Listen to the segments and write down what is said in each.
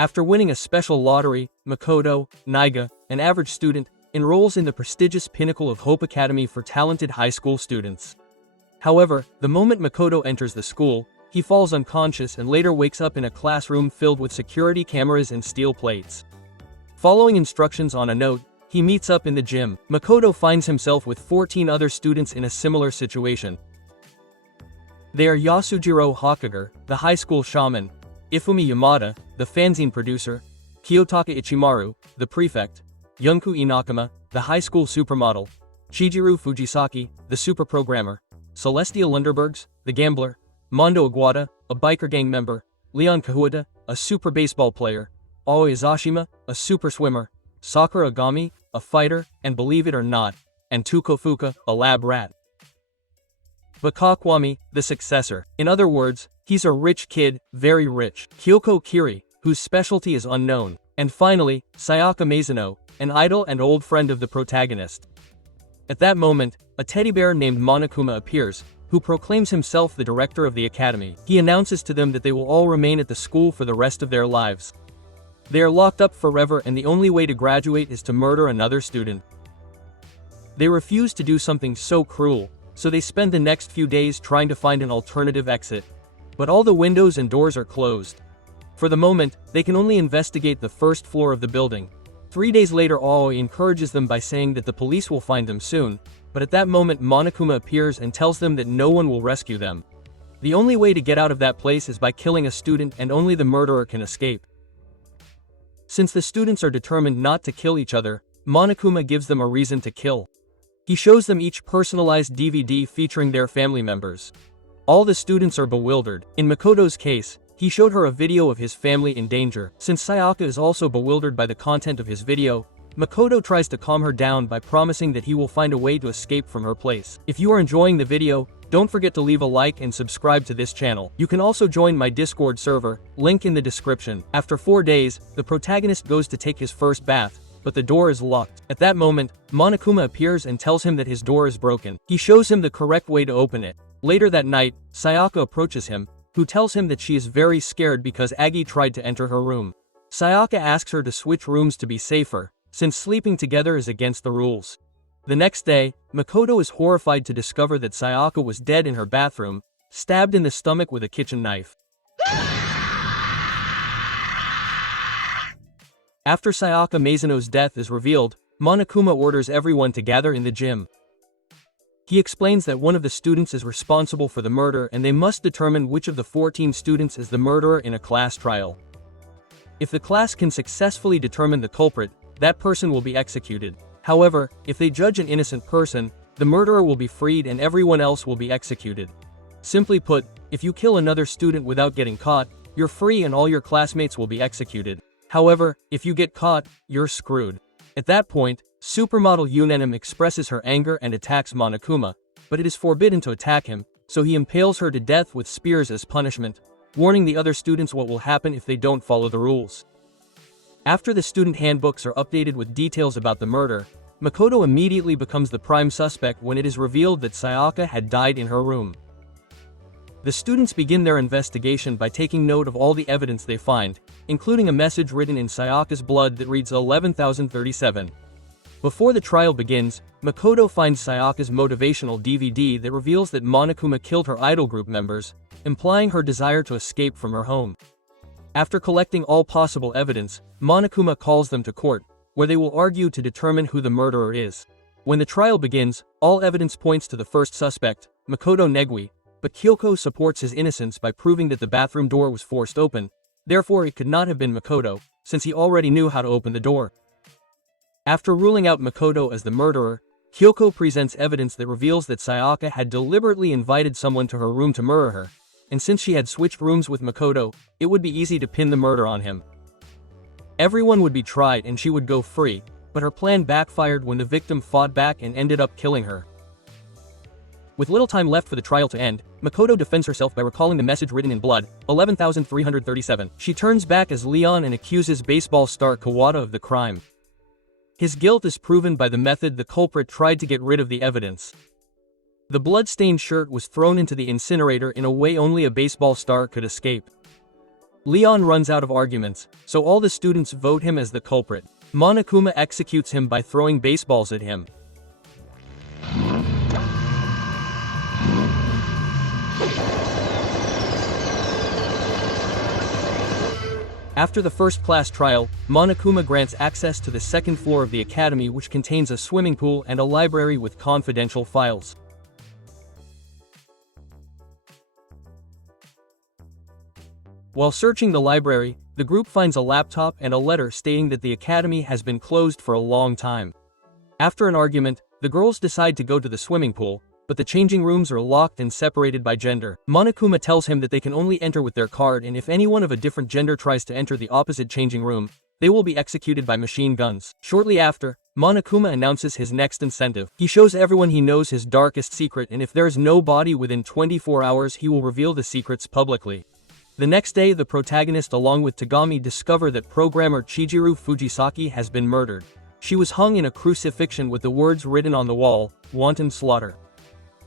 After winning a special lottery, Makoto, Naiga, an average student, enrolls in the prestigious Pinnacle of Hope Academy for talented high school students. However, the moment Makoto enters the school, he falls unconscious and later wakes up in a classroom filled with security cameras and steel plates. Following instructions on a note, he meets up in the gym. Makoto finds himself with 14 other students in a similar situation. They are Yasujiro Hakager, the high school shaman, Ifumi Yamada, the fanzine producer, Kiyotaka Ichimaru, the prefect, Yunko Inakama, the high school supermodel, Chijiru Fujisaki, the super programmer, Celestia Lunderbergs, the gambler, Mondo Aguada, a biker gang member, Leon Kahuta, a super baseball player, Aoi Izashima, a super swimmer, Sakura Agami, a fighter, and believe it or not, and Tuko Fuka, a lab rat. Bakakwami, the successor. In other words, he's a rich kid, very rich. Kyoko Kiri, whose specialty is unknown. And finally, Sayaka Mizuno, an idol and old friend of the protagonist. At that moment, a teddy bear named Monokuma appears, who proclaims himself the director of the academy. He announces to them that they will all remain at the school for the rest of their lives. They are locked up forever and the only way to graduate is to murder another student. They refuse to do something so cruel, so they spend the next few days trying to find an alternative exit. But all the windows and doors are closed. For the moment, they can only investigate the first floor of the building. 3 days later, Aoi encourages them by saying that the police will find them soon, but at that moment Monokuma appears and tells them that no one will rescue them. The only way to get out of that place is by killing a student and only the murderer can escape. Since the students are determined not to kill each other, Monokuma gives them a reason to kill. He shows them each personalized DVD featuring their family members. All the students are bewildered. In Makoto's case, he showed her a video of his family in danger. Since Sayaka is also bewildered by the content of his video, Makoto tries to calm her down by promising that he will find a way to escape from her place. If you are enjoying the video, don't forget to leave a like and subscribe to this channel. You can also join my Discord server, link in the description. After 4 days, the protagonist goes to take his first bath, but the door is locked. At that moment, Monokuma appears and tells him that his door is broken. He shows him the correct way to open it. Later that night, Sayaka approaches him, who tells him that she is very scared because Agi tried to enter her room. Sayaka asks her to switch rooms to be safer, since sleeping together is against the rules. The next day, Makoto is horrified to discover that Sayaka was dead in her bathroom, stabbed in the stomach with a kitchen knife. After Sayaka Mizuno's death is revealed, Monokuma orders everyone to gather in the gym. He explains that one of the students is responsible for the murder and they must determine which of the 14 students is the murderer in a class trial. If the class can successfully determine the culprit, that person will be executed. However, if they judge an innocent person, the murderer will be freed and everyone else will be executed. Simply put, if you kill another student without getting caught, you're free and all your classmates will be executed. However, if you get caught, you're screwed. At that point, supermodel Yunenim expresses her anger and attacks Monokuma, but it is forbidden to attack him, so he impales her to death with spears as punishment, warning the other students what will happen if they don't follow the rules. After the student handbooks are updated with details about the murder, Makoto immediately becomes the prime suspect when it is revealed that Sayaka had died in her room. The students begin their investigation by taking note of all the evidence they find, including a message written in Sayaka's blood that reads 11,037. Before the trial begins, Makoto finds Sayaka's motivational DVD that reveals that Monokuma killed her idol group members, implying her desire to escape from her home. After collecting all possible evidence, Monokuma calls them to court, where they will argue to determine who the murderer is. When the trial begins, all evidence points to the first suspect, Makoto Negui, but Kyoko supports his innocence by proving that the bathroom door was forced open, therefore it could not have been Makoto, since he already knew how to open the door. After ruling out Makoto as the murderer, Kyoko presents evidence that reveals that Sayaka had deliberately invited someone to her room to murder her, and since she had switched rooms with Makoto, it would be easy to pin the murder on him. Everyone would be tried and she would go free, but her plan backfired when the victim fought back and ended up killing her. With little time left for the trial to end, Makoto defends herself by recalling the message written in blood, 11,337. She turns back as Leon and accuses baseball star Kawada of the crime. His guilt is proven by the method the culprit tried to get rid of the evidence. The blood-stained shirt was thrown into the incinerator in a way only a baseball star could escape. Leon runs out of arguments, so all the students vote him as the culprit. Monokuma executes him by throwing baseballs at him. After the first-class trial, Monokuma grants access to the second floor of the academy, which contains a swimming pool and a library with confidential files. While searching the library, the group finds a laptop and a letter stating that the academy has been closed for a long time. After an argument, the girls decide to go to the swimming pool, but the changing rooms are locked and separated by gender. Monokuma tells him that they can only enter with their card, and if anyone of a different gender tries to enter the opposite changing room, they will be executed by machine guns. Shortly after, Monokuma announces his next incentive. He shows everyone he knows his darkest secret, and if there is no body within 24 hours, he will reveal the secrets publicly. The next day, the protagonist along with Tagami discover that programmer Chijiro Fujisaki has been murdered. She was hung in a crucifixion with the words written on the wall, "Wanton slaughter."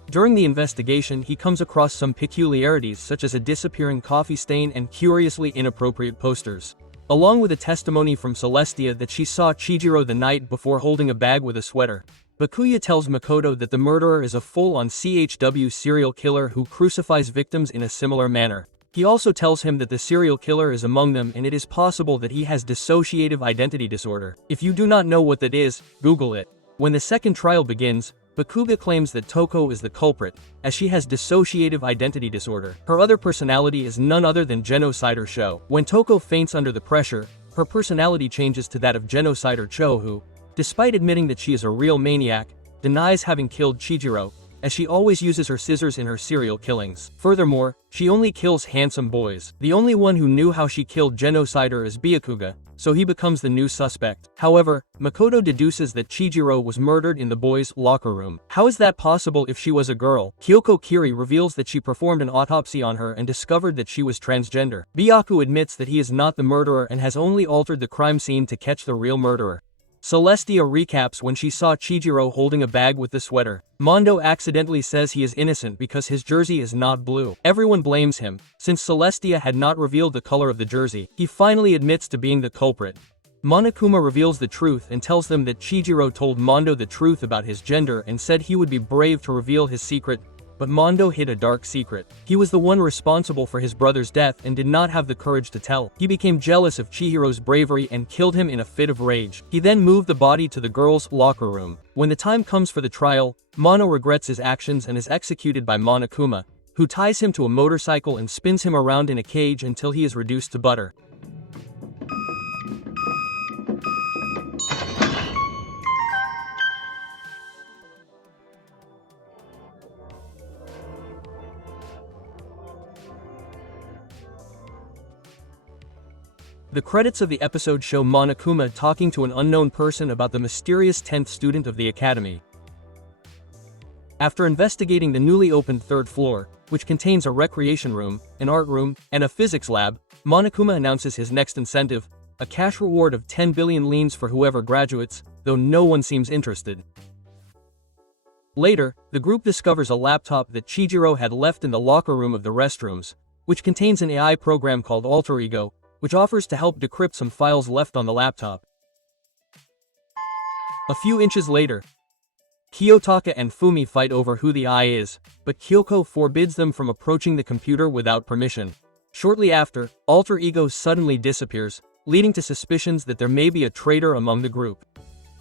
During the investigation, he comes across some peculiarities such as a disappearing coffee stain and curiously inappropriate posters. Along with a testimony from Celestia that she saw Chijiro the night before holding a bag with a sweater. Bakuya tells Makoto that the murderer is a full-on CHW serial killer who crucifies victims in a similar manner. He also tells him that the serial killer is among them, and it is possible that he has dissociative identity disorder. If you do not know what that is, Google it. When the second trial begins, Bakuga claims that Toko is the culprit, as she has dissociative identity disorder. Her other personality is none other than Genocider Sho. When Toko faints under the pressure, her personality changes to that of Genocider Cho, who, despite admitting that she is a real maniac, denies having killed Chijiro, as she always uses her scissors in her serial killings. Furthermore, she only kills handsome boys. The only one who knew how she killed Genocider is Byakuga, so he becomes the new suspect. However, Makoto deduces that Chijiro was murdered in the boys' locker room. How is that possible if she was a girl? Kyoko Kiri reveals that she performed an autopsy on her and discovered that she was transgender. Byaku admits that he is not the murderer and has only altered the crime scene to catch the real murderer. Celestia recaps when she saw Chijiro holding a bag with the sweater. Mondo accidentally says he is innocent because his jersey is not blue. Everyone blames him, since Celestia had not revealed the color of the jersey. He finally admits to being the culprit. Monokuma reveals the truth and tells them that Chijiro told Mondo the truth about his gender and said he would be brave to reveal his secret, but Mondo hid a dark secret. He was the one responsible for his brother's death and did not have the courage to tell. He became jealous of Chihiro's bravery and killed him in a fit of rage. He then moved the body to the girls' locker room. When the time comes for the trial, Mono regrets his actions and is executed by Monokuma, who ties him to a motorcycle and spins him around in a cage until he is reduced to butter. The credits of the episode show Monokuma talking to an unknown person about the mysterious 10th student of the academy. After investigating the newly opened third floor, which contains a recreation room, an art room, and a physics lab, Monokuma announces his next incentive, a cash reward of 10 billion liens for whoever graduates, though no one seems interested. Later, the group discovers a laptop that Chijiro had left in the locker room of the restrooms, which contains an AI program called Alter Ego, which offers to help decrypt some files left on the laptop. A few inches later, Kiyotaka and Fumi fight over who the AI is, but Kyoko forbids them from approaching the computer without permission. Shortly after, Alter Ego suddenly disappears, leading to suspicions that there may be a traitor among the group.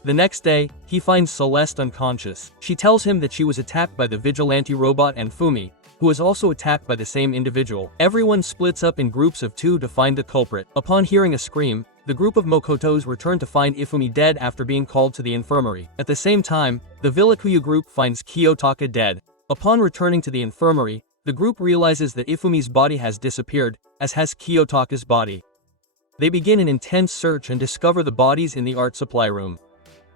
The next day, he finds Celeste unconscious. She tells him that she was attacked by the vigilante robot and Fumi, who is also attacked by the same individual. Everyone splits up in groups of 2 to find the culprit. Upon hearing a scream, the group of Mokotos return to find Ifumi dead after being called to the infirmary. At the same time, the Villakuyu group finds Kiyotaka dead. Upon returning to the infirmary, the group realizes that Ifumi's body has disappeared, as has Kiyotaka's body. They begin an intense search and discover the bodies in the art supply room.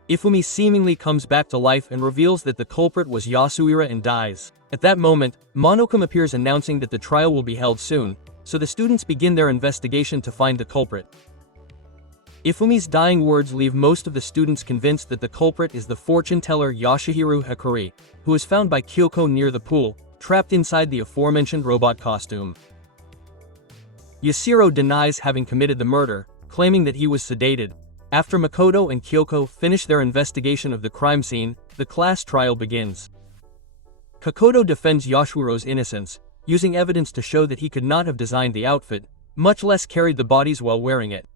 Ifumi seemingly comes back to life and reveals that the culprit was Yasuhira and dies. At that moment, Monokuma appears announcing that the trial will be held soon, so the students begin their investigation to find the culprit. Ifumi's dying words leave most of the students convinced that the culprit is the fortune teller Yasuhiro Hikari, who is found by Kyoko near the pool, trapped inside the aforementioned robot costume. Yashiro denies having committed the murder, claiming that he was sedated. After Makoto and Kyoko finish their investigation of the crime scene, the class trial begins. Kakoto defends Yashiro's innocence, using evidence to show that he could not have designed the outfit, much less carried the bodies while wearing it.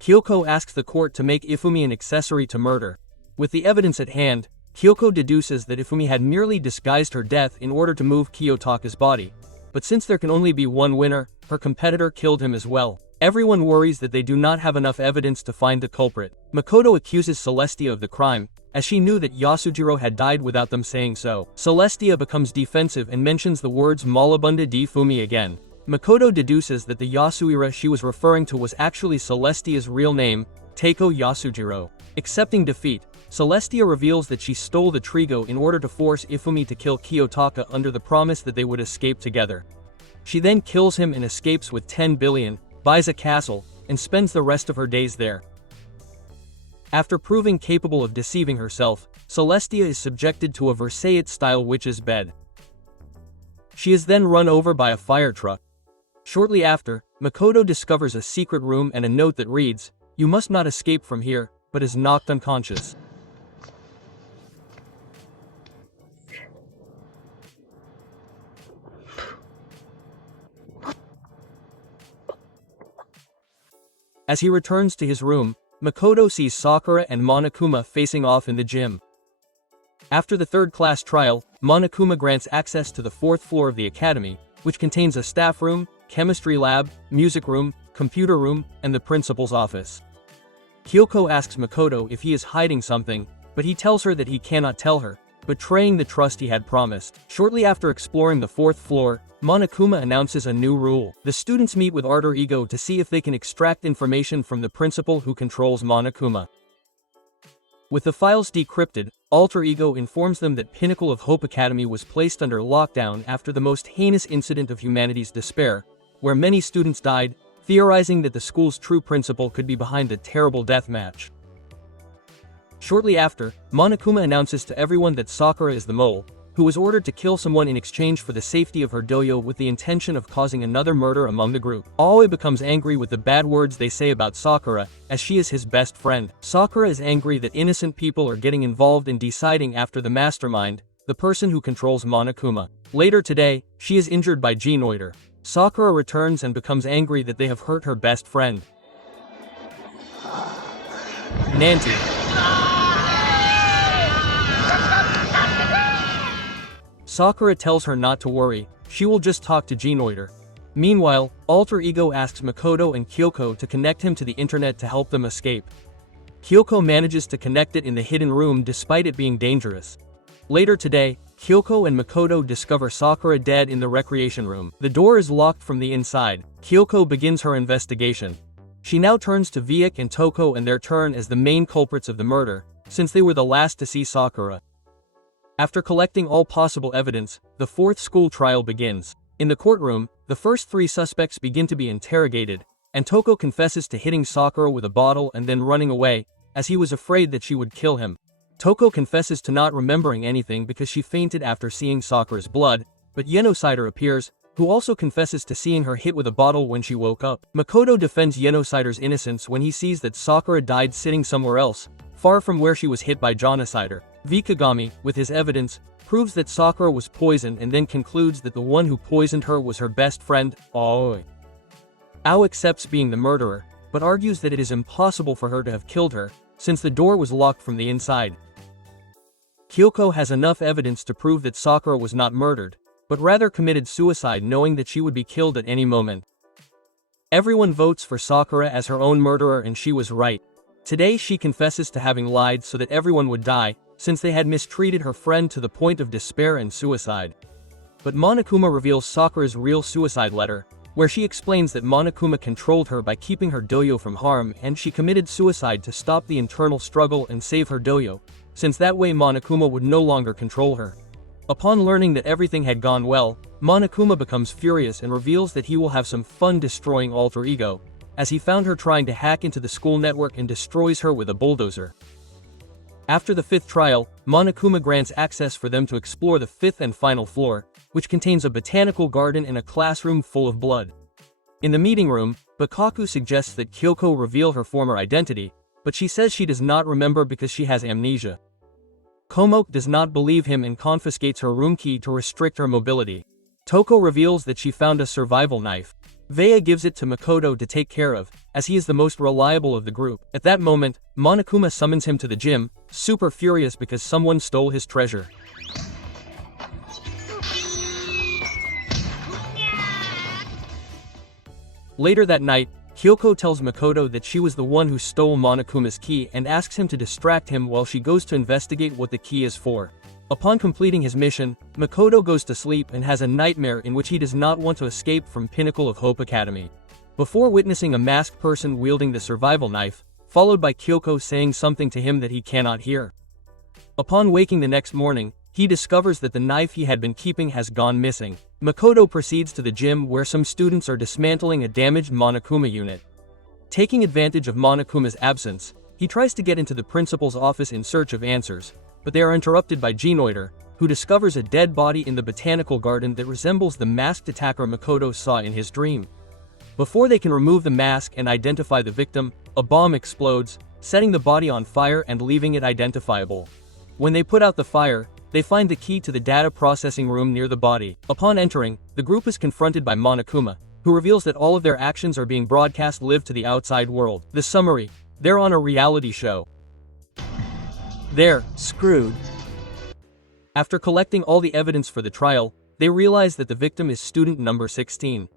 Kyoko asks the court to make Ifumi an accessory to murder. With the evidence at hand, Kyoko deduces that Ifumi had merely disguised her death in order to move Kiyotaka's body. But since there can only be one winner, her competitor killed him as well. Everyone worries that they do not have enough evidence to find the culprit. Makoto accuses Celestia of the crime, as she knew that Yasujiro had died without them saying so. Celestia becomes defensive and mentions the words Malabunda di Fumi again. Makoto deduces that the Yasuira she was referring to was actually Celestia's real name, Teiko Yasujiro. Accepting defeat, Celestia reveals that she stole the Trigo in order to force Ifumi to kill Kiyotaka under the promise that they would escape together. She then kills him and escapes with 10 billion, buys a castle, and spends the rest of her days there. After proving capable of deceiving herself, Celestia is subjected to a Versailles-style witch's bed. She is then run over by a fire truck. Shortly after, Makoto discovers a secret room and a note that reads, "You must not escape from here," but is knocked unconscious. As he returns to his room, Makoto sees Sakura and Monokuma facing off in the gym. After the third-class trial, Monokuma grants access to the fourth floor of the academy, which contains a staff room, chemistry lab, music room, computer room, and the principal's office. Kyoko asks Makoto if he is hiding something, but he tells her that he cannot tell her, betraying the trust he had promised. Shortly after exploring the fourth floor, Monokuma announces a new rule. The students meet with Alter Ego to see if they can extract information from the principal who controls Monokuma. With the files decrypted, Alter Ego informs them that Pinnacle of Hope Academy was placed under lockdown after the most heinous incident of humanity's despair, where many students died, theorizing that the school's true principal could be behind the terrible death match. Shortly after, Monokuma announces to everyone that Sakura is the mole, who was ordered to kill someone in exchange for the safety of her dojo with the intention of causing another murder among the group. Aoi becomes angry with the bad words they say about Sakura, as she is his best friend. Sakura is angry that innocent people are getting involved in deciding after the mastermind, the person who controls Monokuma. Later today, she is injured by Genoider. Sakura returns and becomes angry that they have hurt her best friend. Nanti. Sakura tells her not to worry, she will just talk to Genoider. Meanwhile, Alter Ego asks Makoto and Kyoko to connect him to the internet to help them escape. Kyoko manages to connect it in the hidden room despite it being dangerous. Later today, Kyoko and Makoto discover Sakura dead in the recreation room. The door is locked from the inside. Kyoko begins her investigation. She now turns to Viek and Toko in their turn as the main culprits of the murder, since they were the last to see Sakura. After collecting all possible evidence, the fourth school trial begins. In the courtroom, the first three suspects begin to be interrogated, and Toko confesses to hitting Sakura with a bottle and then running away, as he was afraid that she would kill him. Toko confesses to not remembering anything because she fainted after seeing Sakura's blood, but Yenosider appears, who also confesses to seeing her hit with a bottle when she woke up. Makoto defends Yenosider's innocence when he sees that Sakura died sitting somewhere else, far from where she was hit by Jonosider. Vikagami, with his evidence, proves that Sakura was poisoned and then concludes that the one who poisoned her was her best friend, Aoi. Ao accepts being the murderer, but argues that it is impossible for her to have killed her, since the door was locked from the inside. Kyoko has enough evidence to prove that Sakura was not murdered, but rather committed suicide knowing that she would be killed at any moment. Everyone votes for Sakura as her own murderer and she was right. Today she confesses to having lied so that everyone would die, since they had mistreated her friend to the point of despair and suicide. But Monokuma reveals Sakura's real suicide letter, where she explains that Monokuma controlled her by keeping her dojo from harm and she committed suicide to stop the internal struggle and save her dojo, since that way Monokuma would no longer control her. Upon learning that everything had gone well, Monokuma becomes furious and reveals that he will have some fun destroying Alter Ego, as he found her trying to hack into the school network and destroys her with a bulldozer. After the fifth trial, Monokuma grants access for them to explore the fifth and final floor, which contains a botanical garden and a classroom full of blood. In the meeting room, Bakaku suggests that Kyoko reveal her former identity, but she says she does not remember because she has amnesia. Komoke does not believe him and confiscates her room key to restrict her mobility. Toko reveals that she found a survival knife. Vea gives it to Makoto to take care of, as he is the most reliable of the group. At that moment, Monokuma summons him to the gym, super furious because someone stole his treasure. Later that night, Kyoko tells Makoto that she was the one who stole Monokuma's key and asks him to distract him while she goes to investigate what the key is for. Upon completing his mission, Makoto goes to sleep and has a nightmare in which he does not want to escape from Pinnacle of Hope Academy. Before witnessing a masked person wielding the survival knife, followed by Kyoko saying something to him that he cannot hear. Upon waking the next morning, he discovers that the knife he had been keeping has gone missing. Makoto proceeds to the gym where some students are dismantling a damaged Monokuma unit. Taking advantage of Monokuma's absence, he tries to get into the principal's office in search of answers, but they are interrupted by Genoider, who discovers a dead body in the botanical garden that resembles the masked attacker Makoto saw in his dream. Before they can remove the mask and identify the victim, a bomb explodes, setting the body on fire and leaving it identifiable. When they put out the fire, they find the key to the data processing room near the body. Upon entering, the group is confronted by Monokuma, who reveals that all of their actions are being broadcast live to the outside world. The summary: they're on a reality show. They're screwed. After collecting all the evidence for the trial, they realize that the victim is student number 16.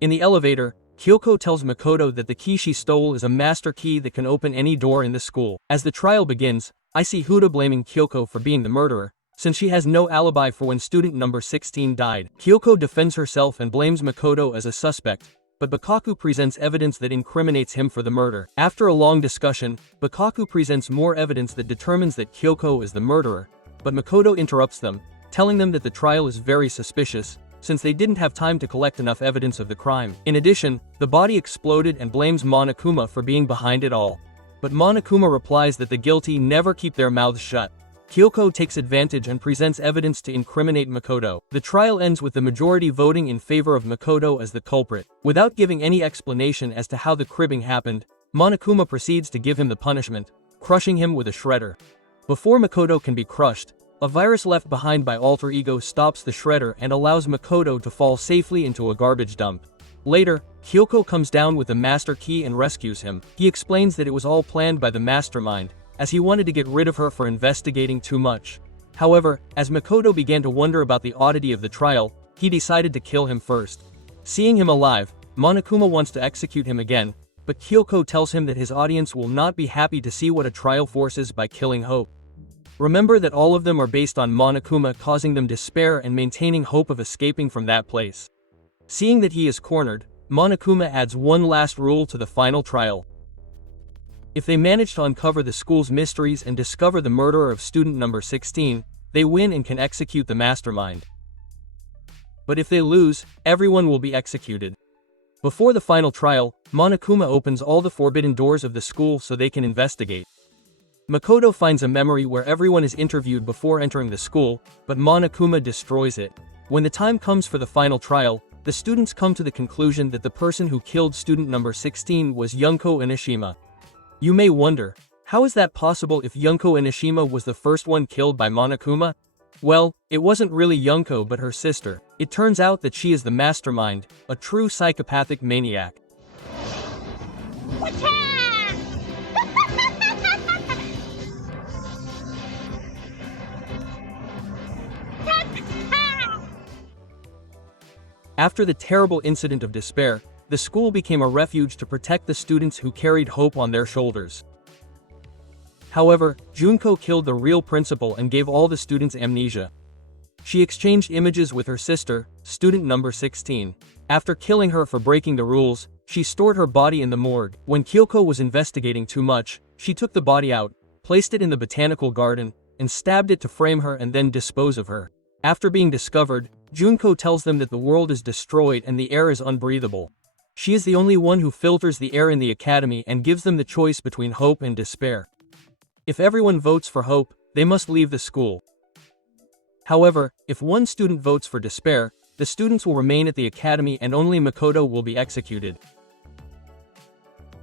In the elevator, Kyoko tells Makoto that the key she stole is a master key that can open any door in the school. As the trial begins, I see Huda blaming Kyoko for being the murderer, since she has no alibi for when student number 16 died. Kyoko defends herself and blames Makoto as a suspect, but Bakaku presents evidence that incriminates him for the murder. After a long discussion, Bakaku presents more evidence that determines that Kyoko is the murderer, but Makoto interrupts them, telling them that the trial is very suspicious, since they didn't have time to collect enough evidence of the crime. In addition, the body exploded and blames Monokuma for being behind it all. But Monokuma replies that the guilty never keep their mouths shut. Kyoko takes advantage and presents evidence to incriminate Makoto. The trial ends with the majority voting in favor of Makoto as the culprit. Without giving any explanation as to how the cribbing happened, Monokuma proceeds to give him the punishment, crushing him with a shredder. Before Makoto can be crushed, a virus left behind by Alter Ego stops the shredder and allows Makoto to fall safely into a garbage dump. Later, Kyoko comes down with the master key and rescues him. He explains that it was all planned by the mastermind, as he wanted to get rid of her for investigating too much. However, as Makoto began to wonder about the oddity of the trial, he decided to kill him first. Seeing him alive, Monokuma wants to execute him again, but Kyoko tells him that his audience will not be happy to see what a trial forces by killing hope. Remember that all of them are based on Monokuma causing them despair and maintaining hope of escaping from that place. Seeing that he is cornered, Monokuma adds one last rule to the final trial. If they manage to uncover the school's mysteries and discover the murderer of student number 16, they win and can execute the mastermind. But if they lose, everyone will be executed. Before the final trial, Monokuma opens all the forbidden doors of the school so they can investigate. Makoto finds a memory where everyone is interviewed before entering the school, but Monokuma destroys it. When the time comes for the final trial, the students come to the conclusion that the person who killed student number 16 was Yunko Enoshima. You may wonder, how is that possible if Yunko Enoshima was the first one killed by Monokuma? Well, it wasn't really Yunko but her sister. It turns out that she is the mastermind, a true psychopathic maniac. After the terrible incident of despair, the school became a refuge to protect the students who carried hope on their shoulders. However, Junko killed the real principal and gave all the students amnesia. She exchanged images with her sister, student number 16. After killing her for breaking the rules, she stored her body in the morgue. When Kyoko was investigating too much, she took the body out, placed it in the botanical garden, and stabbed it to frame her and then dispose of her. After being discovered, Junko tells them that the world is destroyed and the air is unbreathable. She is the only one who filters the air in the academy and gives them the choice between hope and despair. If everyone votes for hope, they must leave the school. However, if one student votes for despair, the students will remain at the academy and only Makoto will be executed.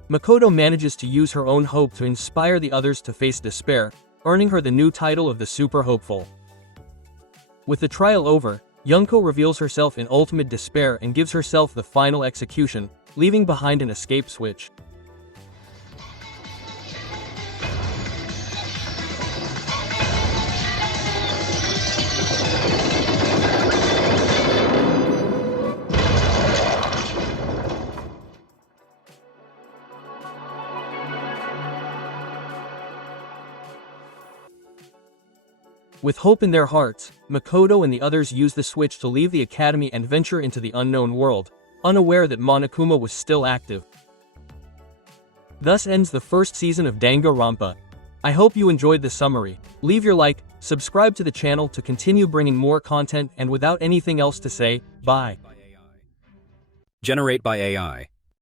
Makoto manages to use her own hope to inspire the others to face despair, earning her the new title of the Super Hopeful. With the trial over, Yunko reveals herself in ultimate despair and gives herself the final execution, leaving behind an escape switch. With hope in their hearts, Makoto and the others use the switch to leave the academy and venture into the unknown world, unaware that Monokuma was still active. Thus ends the first season of Danganronpa. I hope you enjoyed the summary. Leave your like, subscribe to the channel to continue bringing more content, and without anything else to say, bye. Generate by AI.